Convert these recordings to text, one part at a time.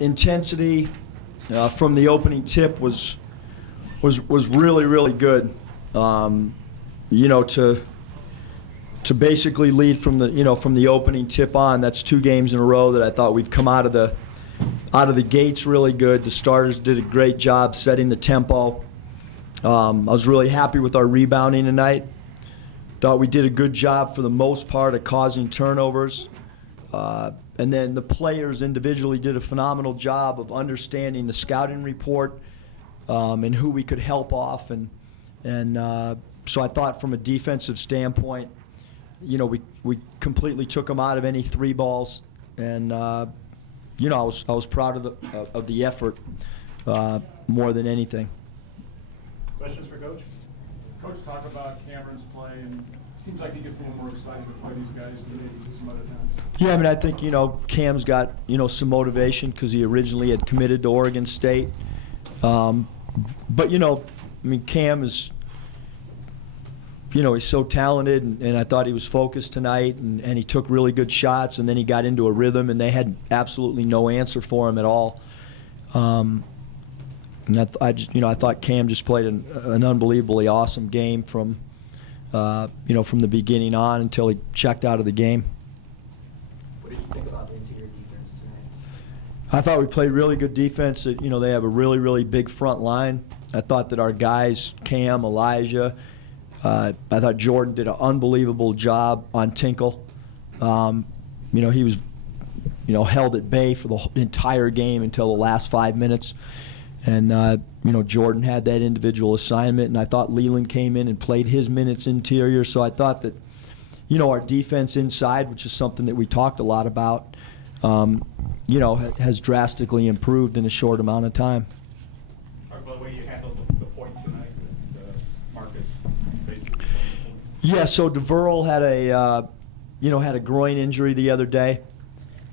Intensity from the opening tip was really, really good. To basically lead from the opening tip on. That's 2 games in a row that I thought we've come out of the gates really good. The starters did a great job setting the tempo. I was really happy with our rebounding tonight. Thought we did a good job for the most part of causing turnovers. And then the players individually did a phenomenal job of understanding the scouting report and who we could help off. And so I thought from a defensive standpoint, we completely took them out of any 3 balls. And, I was proud of the effort more than anything. Questions for Coach? Coach, talk about Cameron's play, and it seems like he gets a little more excited to play these guys than maybe some other times. Yeah, I mean, I think, Cam's got, some motivation because he originally had committed to Oregon State. But, Cam is, he's so talented, and I thought he was focused tonight, and he took really good shots, and then he got into a rhythm, and they had absolutely no answer for him at all. And I thought Cam just played an unbelievably awesome game from the beginning on until he checked out of the game. What did you think about the interior defense tonight? I thought we played really good defense. They have a really, really big front line. I thought that our guys, Cam, Elijah, I thought Jordan did an unbelievable job on Tinkle. He was, held at bay for the entire game until the last 5 minutes. And, Jordan had that individual assignment, and I thought Leland came in and played his minutes interior. So I thought that, our defense inside, which is something that we talked a lot about, has drastically improved in a short amount of time. By the way you handled the point tonight with Marcus. Yeah, so DeVerl had a groin injury the other day.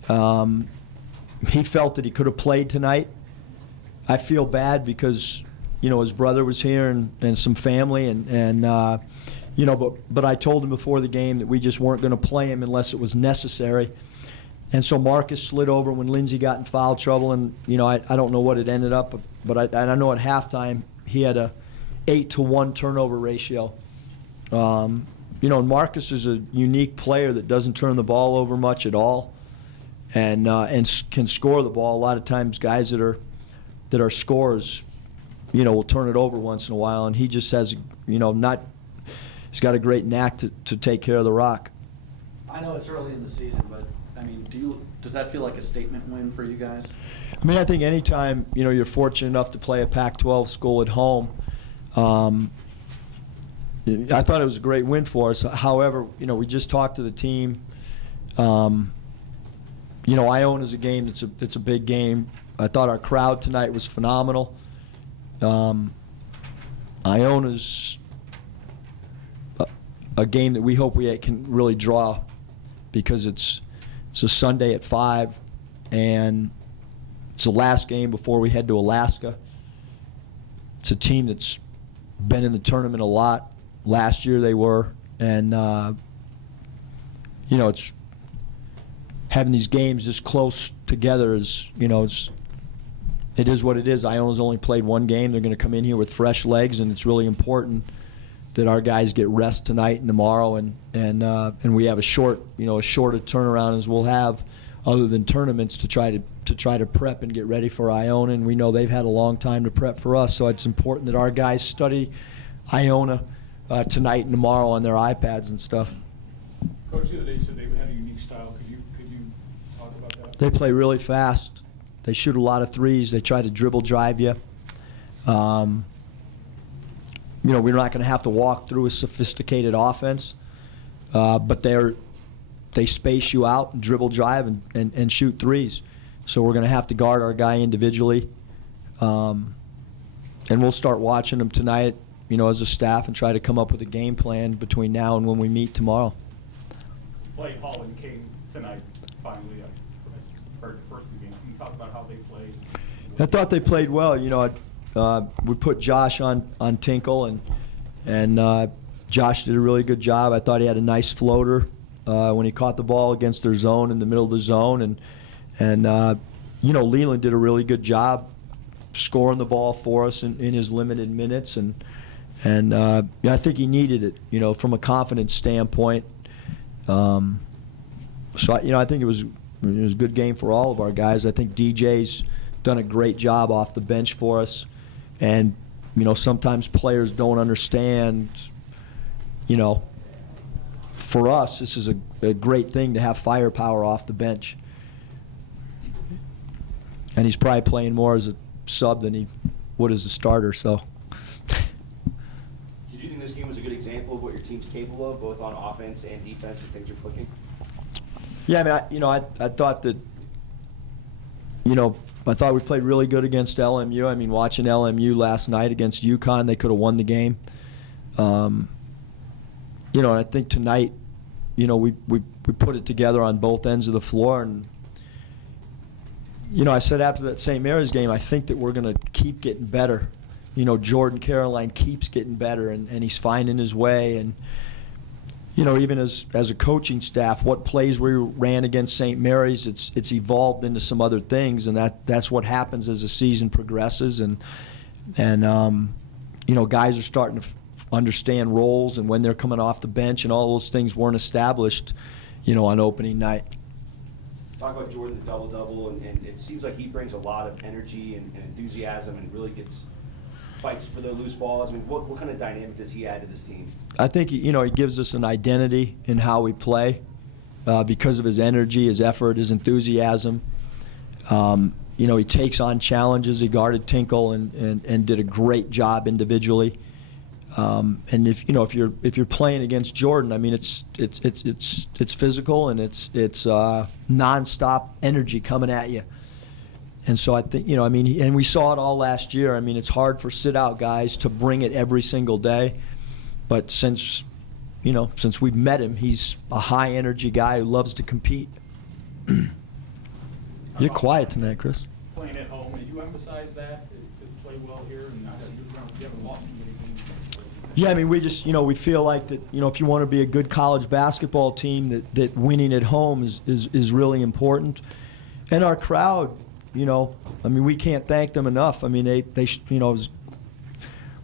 He felt that he could have played tonight. I feel bad because, his brother was here and some family but I told him before the game that we just weren't going to play him unless it was necessary. And so Marcus slid over when Lindsey got in foul trouble, and, I don't know what it ended up, but I know at halftime he had a 8-to-1 turnover ratio. And Marcus is a unique player that doesn't turn the ball over much at all and can score the ball. A lot of times guys that are scorers, will turn it over once in a while, and he just has, he's got a great knack to take care of the rock. I know it's early in the season, but does that feel like a statement win for you guys? I think anytime, you're fortunate enough to play a Pac-12 school at home, I thought it was a great win for us. However, we just talked to the team. Iona's a game it's a big game. I thought our crowd tonight was phenomenal. Iona's a game that we hope we can really draw because it's a Sunday at 5, and it's the last game before we head to Alaska. It's a team that's been in the tournament a lot. Last year they were, and it's having these games this close together is, it is what it is. Iona's only played 1 game. They're going to come in here with fresh legs, and it's really important that our guys get rest tonight and tomorrow, and we have a shorter turnaround as we'll have other than tournaments to try to prep and get ready for Iona. And we know they've had a long time to prep for us, so it's important that our guys study Iona tonight and tomorrow on their iPads and stuff. Coach, the other day you said they had a unique style. Could you talk about that? They play really fast. They shoot a lot of threes. They try to dribble drive you. We're not going to have to walk through a sophisticated offense, but they space you out and dribble drive and shoot threes. So we're going to have to guard our guy individually. And we'll start watching them tonight, as a staff, and try to come up with a game plan between now and when we meet tomorrow. Clay Holland came tonight, finally. I heard the first 2 games. Can you talk about how they played? I thought they played well. We put Josh on Tinkle, and Josh did a really good job. I thought he had a nice floater when he caught the ball against their zone in the middle of the zone, and Leland did a really good job scoring the ball for us in his limited minutes, and I think he needed it, from a confidence standpoint. So I think it was a good game for all of our guys. I think DJ's done a great job off the bench for us, and sometimes players don't understand. For us, this is a great thing to have firepower off the bench, and he's probably playing more as a sub than he would as a starter. So. Did you think this game was a good example of what your team's capable of, both on offense and defense, when things are clicking? Yeah, I mean, I thought that, I thought we played really good against LMU. I mean, watching LMU last night against UConn, they could have won the game. And I think tonight, we put it together on both ends of the floor. And, I said after that St. Mary's game, I think that we're going to keep getting better. Jordan Caroline keeps getting better, and he's finding his way. And, even as a coaching staff, what plays we ran against St. Mary's, it's evolved into some other things, and that's what happens as the season progresses. And guys are starting to understand roles and when they're coming off the bench, and all those things weren't established, on opening night. Talk about Jordan, the double-double, and it seems like he brings a lot of energy and enthusiasm and really fights for the loose balls. I mean, what kind of dynamic does he add to this team? I think he gives us an identity in how we play because of his energy, his effort, his enthusiasm. He takes on challenges. He guarded Tinkle and did a great job individually. And if you're playing against Jordan, I mean, it's physical, and it's nonstop energy coming at you. And so I think, and we saw it all last year. I mean, it's hard for sit-out guys to bring it every single day. But since we've met him, he's a high-energy guy who loves to compete. You're quiet tonight, Chris. Playing at home, did you emphasize that, to play well here? And you haven't lost too many games. Yeah, I mean, we just, we feel like that, if you want to be a good college basketball team, that winning at home is really important. And our crowd, I mean, we can't thank them enough. I mean, it was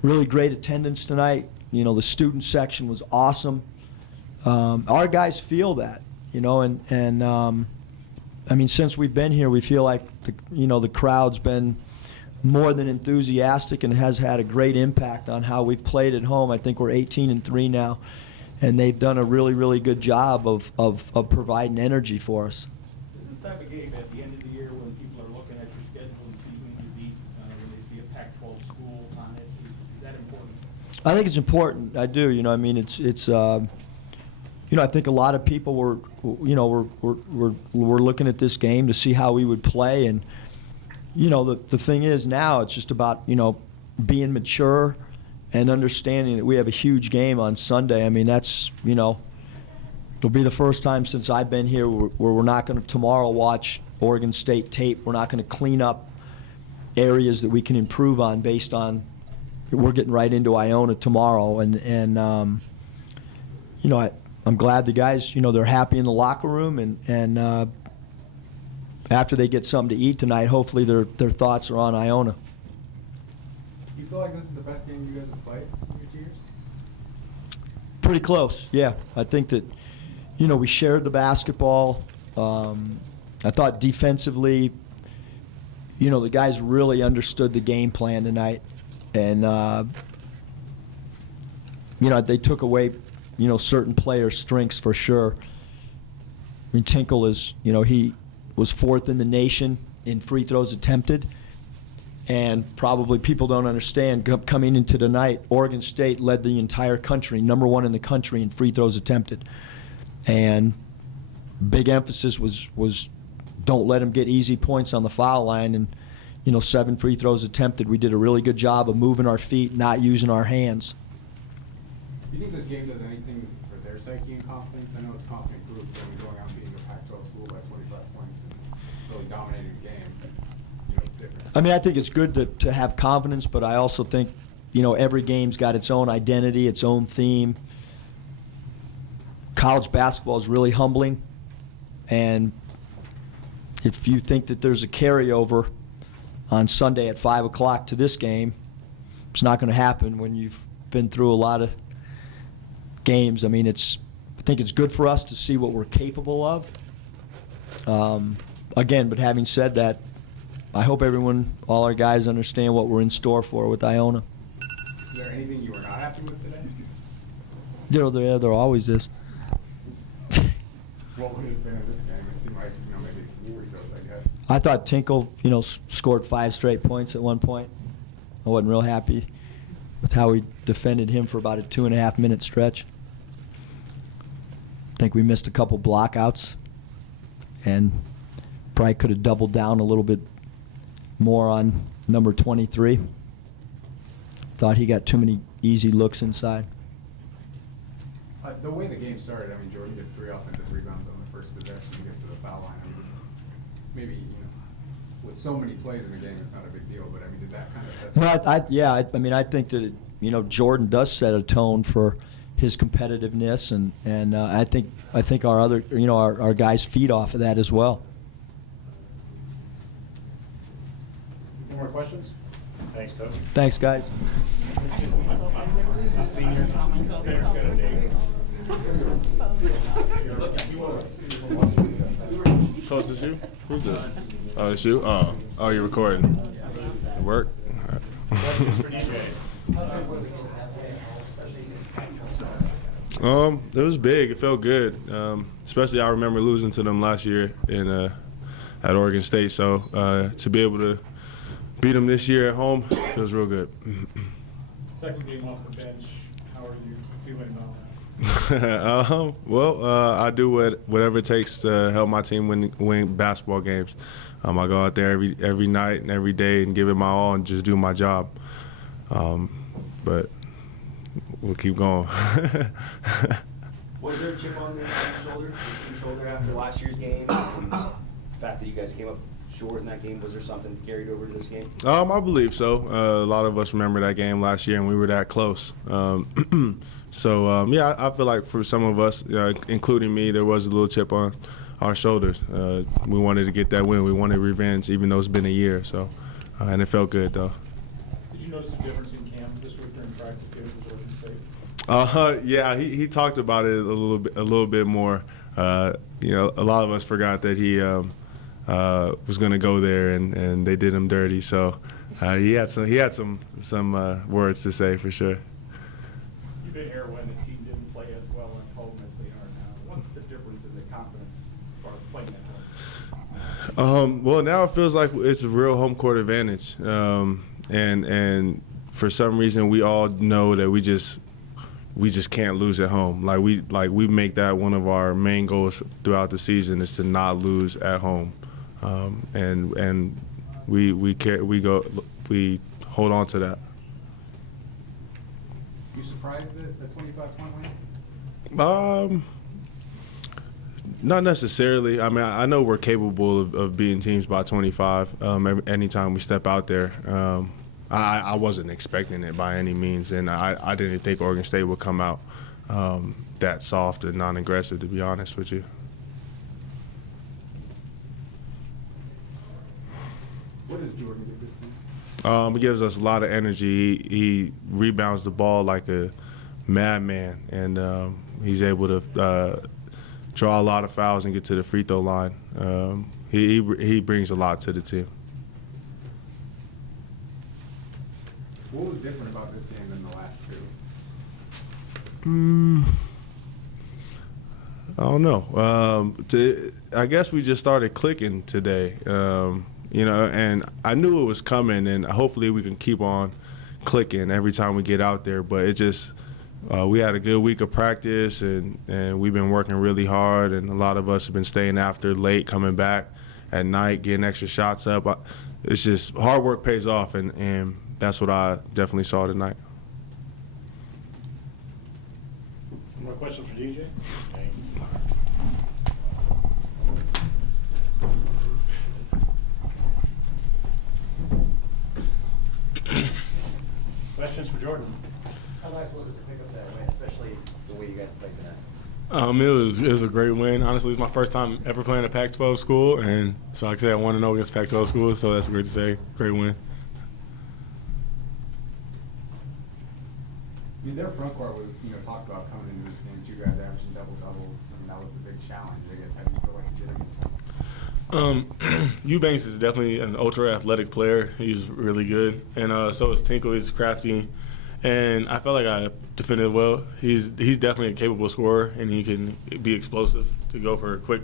really great attendance tonight. The student section was awesome. Our guys feel that, and I mean, since we've been here, we feel like the crowd's been more than enthusiastic and has had a great impact on how we've played at home. I think we're 18-3 now, and they've done a really, really good job of providing energy for us. This type of game at the end of the year, when people are looking at your schedule and see who you beat, when they see a Pac-12 school on it, is that important? I think it's important. I do. I mean, it's. I think a lot of people were looking at this game to see how we would play, and the thing is now it's just about being mature and understanding that we have a huge game on Sunday. I mean, that's it'll be the first time since I've been here where we're not going to tomorrow watch Oregon State tape. We're not going to clean up areas that we can improve on based on we're getting right into Iona tomorrow, and I'm glad the guys they're happy in the locker room, and after they get something to eat tonight, hopefully their thoughts are on Iona. Do you feel like this is the best game you guys have played in your 2 years? Pretty close, yeah. I think that we shared the basketball. I thought defensively, the guys really understood the game plan tonight, and they took away certain players' strengths for sure. I mean, Tinkle is he was 4th in the nation in free throws attempted, and probably people don't understand coming into tonight, Oregon State led the entire country, #1 in the country in free throws attempted, and big emphasis was don't let them get easy points on the foul line, and 7 free throws attempted. We did a really good job of moving our feet, not using our hands. Do you think this game does anything for their psyche and confidence? I know it's a confident group, but going out and beating a Pac-12 school by 25 points and really dominating the game, it's different. I mean, I think it's good to have confidence, but I also think, every game's got its own identity, its own theme. College basketball is really humbling, and if you think that there's a carryover on Sunday at 5 o'clock to this game, it's not going to happen when you've been through a lot of games. I mean, I think it's good for us to see what we're capable of. Again, but having said that, I hope all our guys understand what we're in store for with Iona. Is there anything you were not happy with today? You know, there always is. What would it have been in this game? It seemed like, maybe it's free throws, I guess. I thought Tinkle, scored 5 straight points at one point. I wasn't real happy with how we defended him for about a 2.5-minute stretch. I think we missed a couple blockouts and probably could have doubled down a little bit more on number 23. Thought he got too many easy looks inside. The way the game started, Jordan gets 3 offensive rebounds on the first possession. He gets to the foul line. Maybe, with so many plays in the game, it's not a big deal. But did that kind of set? I think that Jordan does set a tone for his competitiveness, and I think our other our guys feed off of that as well. Any more questions? Thanks, Coach. Thanks, guys. Senior. Fenner's got a date. Coach, this you? Who's this? Oh, it's you? Oh, you're recording. Work? Questions for DJ? It was big. It felt good. Especially I remember losing to them last year at Oregon State. So to be able to beat them this year at home feels real good. Second game off the bench, how are you feeling about that? Well, I do whatever it takes to help my team win basketball games. I go out there every night and every day and give it my all and just do my job. But we'll keep going. Was there a chip on the team shoulder after last year's game? And the fact that you guys came up short in that game, was there something carried over to this game? I believe so. A lot of us remember that game last year, and we were that close. Yeah, I feel like for some of us, including me, there was a little chip on our shoulders. We wanted to get that win. We wanted revenge, even though it's been a year. So, and it felt good, though. Did you notice the difference in camp this week during practice games with Oregon State? Yeah, he talked about it a little bit more. A lot of us forgot that he was going to go there, and they did him dirty. So he had some words to say for sure. You've been here when the team didn't play as well at home as they are now. What's the difference in the confidence for playing at home? Well, now it feels like it's a real home court advantage, and for some reason we all know that we just can't lose at home. Like we make that one of our main goals throughout the season is to not lose at home, and we hold on to that. You surprised at the 25-point win? Not necessarily. I know we're capable of beating teams by 25 anytime we step out there. I wasn't expecting it by any means, and I didn't think Oregon State would come out that soft and non-aggressive, to be honest with you. What does Jordan give this team? He gives us a lot of energy. He rebounds the ball like a madman, and he's able to draw a lot of fouls and get to the free throw line. He brings a lot to the team. What was different about this game than the last two? I don't know. I guess we just started clicking today, and I knew it was coming, and hopefully we can keep on clicking every time we get out there. But it just we had a good week of practice, and we've been working really hard, and a lot of us have been staying after late, coming back at night, getting extra shots up. It's just hard work pays off, and that's what I definitely saw tonight. More questions for DJ? Questions for Jordan? How nice was it to pick up that win, especially the way you guys played tonight? It was a great win. Honestly, it's my first time ever playing a Pac-12 school, and so like I say, I want to know against Pac-12 schools, so that's great to say. Great win. I mean, their front court was, talked about coming into this game, you guys averaging double doubles. I mean, that was the big challenge. I guess how do you feel like you did against them? Eubanks is definitely an ultra athletic player. He's really good, and so is Tinkle. He's crafty, and I felt like I defended well. He's definitely a capable scorer, and he can be explosive to go for quick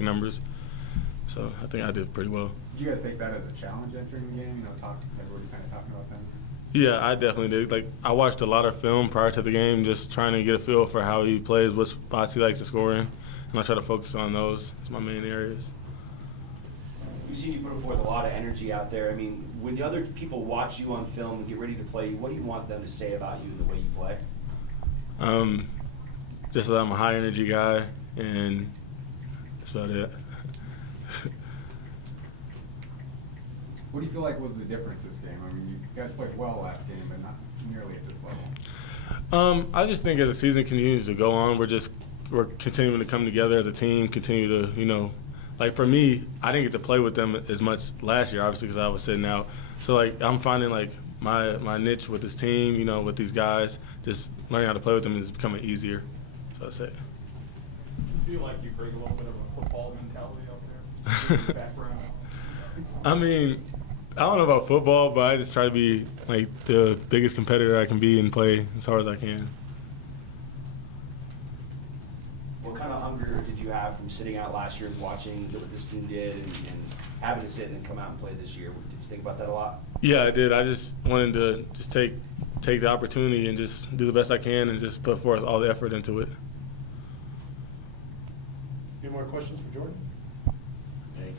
numbers. So I think I did pretty well. Did you guys take that as a challenge entering the game? Everybody kind of talking about that. Yeah, I definitely did. Like, I watched a lot of film prior to the game, just trying to get a feel for how he plays, what spots he likes to score in, and I try to focus on those as my main areas. We've seen you put forth a lot of energy out there. I mean, when the other people watch you on film and get ready to play you, what do you want them to say about you and the way you play? Just that I'm a high energy guy, and that's about it. What do you feel like was the difference this game? I mean, you guys played well last game, but not nearly at this level. I just think as the season continues to go on, we're continuing to come together as a team, continue to, like for me, I didn't get to play with them as much last year, obviously, because I was sitting out. So, like, I'm finding, like, my niche with this team, with these guys, just learning how to play with them is becoming easier. So that's it. Do you feel like you bring a little bit of a football mentality out there? Background? I mean, I don't know about football, but I just try to be, like, the biggest competitor I can be and play as hard as I can. What kind of hunger did you have from sitting out last year and watching what this team did and having to sit and come out and play this year? Did you think about that a lot? Yeah, I did. I just wanted to just take the opportunity and just do the best I can and just put forth all the effort into it. Any more questions for Jordan? Thank you.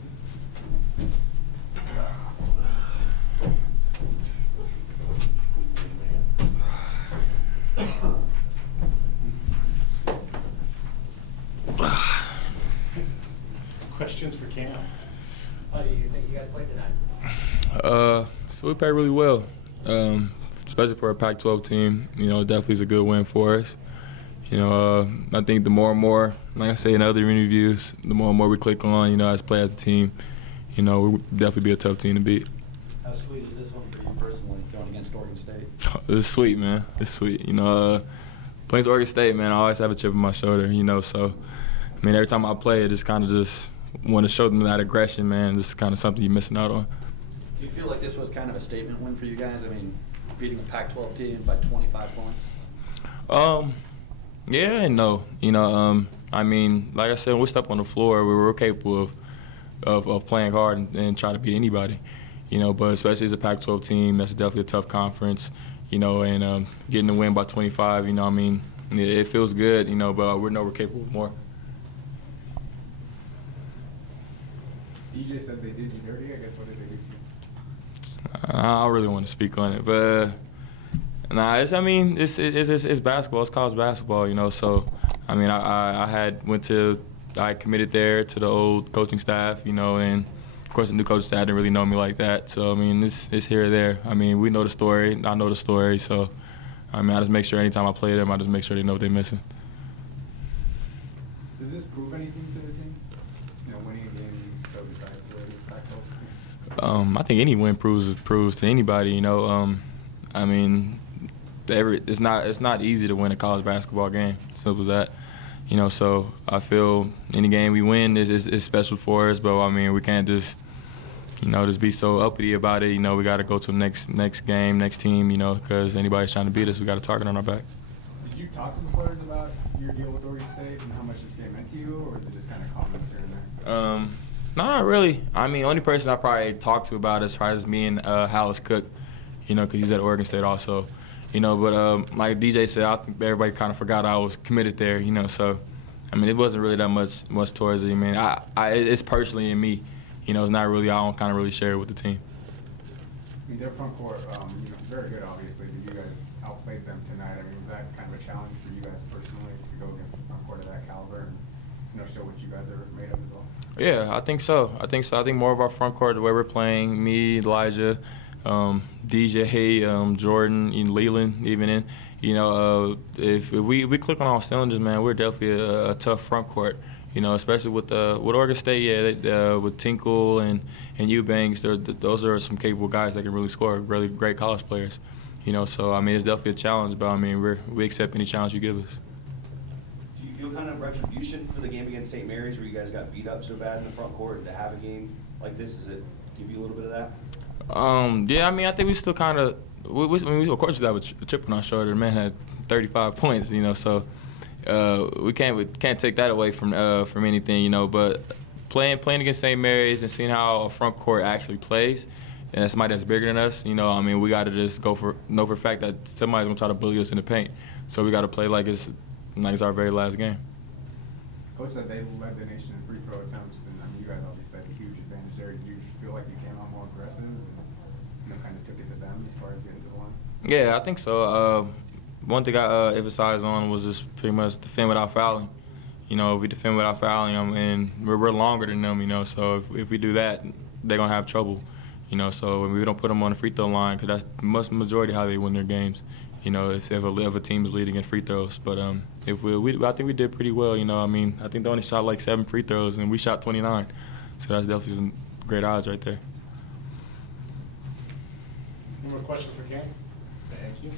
Questions for Cam? How do you think you guys played tonight? So we played really well, especially for a Pac-12 team. Definitely is a good win for us. I think the more and more, like I say in other interviews, the more and more we click on, as play as a team, we would definitely be a tough team to beat. How sweet is this one for you personally, going against Oregon State? It's sweet, man. It's sweet. Playing against Oregon State, man, I always have a chip on my shoulder, So, I mean, every time I play, I just kind of just want to show them that aggression, man. This is kind of something you're missing out on. Do you feel like this was kind of a statement win for you guys? I mean, beating a Pac-12 team by 25 points? Yeah and no. I mean, like I said, when we step on the floor, we were capable of playing hard and trying to beat anybody. But especially as a Pac-12 team, that's definitely a tough conference. And getting the win by 25, I mean, it feels good, but we know we're capable of more. DJ said they did you dirty. I guess what did they do to you? I don't really want to speak on it, but nah, it's basketball. It's college basketball, So, I mean, I committed there to the old coaching staff, and of course the new coaching staff didn't really know me like that. So, I mean, it's here or there. I mean, we know the story. I know the story. So, I mean, I just make sure anytime I play them, I just make sure they know what they're missing. Does this prove anything to the team? Winning a game so decisively against Pac-12 team? I think any win proves to anybody. I mean, it's not easy to win a college basketball game. Simple as that. So I feel any game we win is special for us. But I mean, we can't just just be so uppity about it. We got to go to the next game, next team. Because anybody's trying to beat us, we got a target on our back. Did you talk to the players about your deal with Oregon State and how much this game meant to you, or is it just kind of comments here and there? No, not really. I mean, only person I probably talked to about it as far as me and Hallis Cook, because he's at Oregon State also. But like DJ said, I think everybody kind of forgot I was committed there, So, I mean, it wasn't really that much towards it. I mean, it's personally in me, It's not really. I don't kind of really share it with the team. I mean, their front court, very good, obviously. But you guys outplayed them tonight. I mean, was that kind of a challenge for you guys personally to go against the front court of that caliber and show what you guys are made of as well? Yeah, I think so. I think more of our front court, the way we're playing, me, Elijah, DJ, Jordan, and Leland, even in. You know, if we click on all cylinders, man, we're definitely a tough front court. You know, especially with Oregon State, with Tinkle and Eubanks, those are some capable guys that can really score, really great college players. You know, so I mean, it's definitely a challenge, but I mean, we accept any challenge you give us. Do you feel kind of retribution for the game against St. Mary's where you guys got beat up so bad in the front court, and to have a game like this, does it give you a little bit of that? Yeah, I mean, I think we still kind of, of course we have a chip on our shoulder. The man had 35 points, you know, so we can't take that away from anything, you know. But playing against St. Mary's and seeing how a front court actually plays, and that's somebody that's bigger than us, you know. I mean, we got to just know for a fact that somebody's gonna try to bully us in the paint. So we got to play like it's our very last game. Coach said they led the nation in free throw attempts, and I mean, you guys obviously had a huge advantage there. Did you feel like you came out more aggressive and kind of took it to them as far as getting to the line? Yeah, I think so. One thing I emphasized on was just pretty much defend without fouling. You know, if we defend without fouling them, and we're longer than them, you know, so if we do that, they're going to have trouble. You know, so we don't put them on the free throw line because that's the majority how they win their games. You know, if a team is leading in free throws. But I think we did pretty well. You know, I mean, I think they only shot like 7 free throws, and we shot 29. So that's definitely some great odds right there. Any more questions for Cam? Thank you.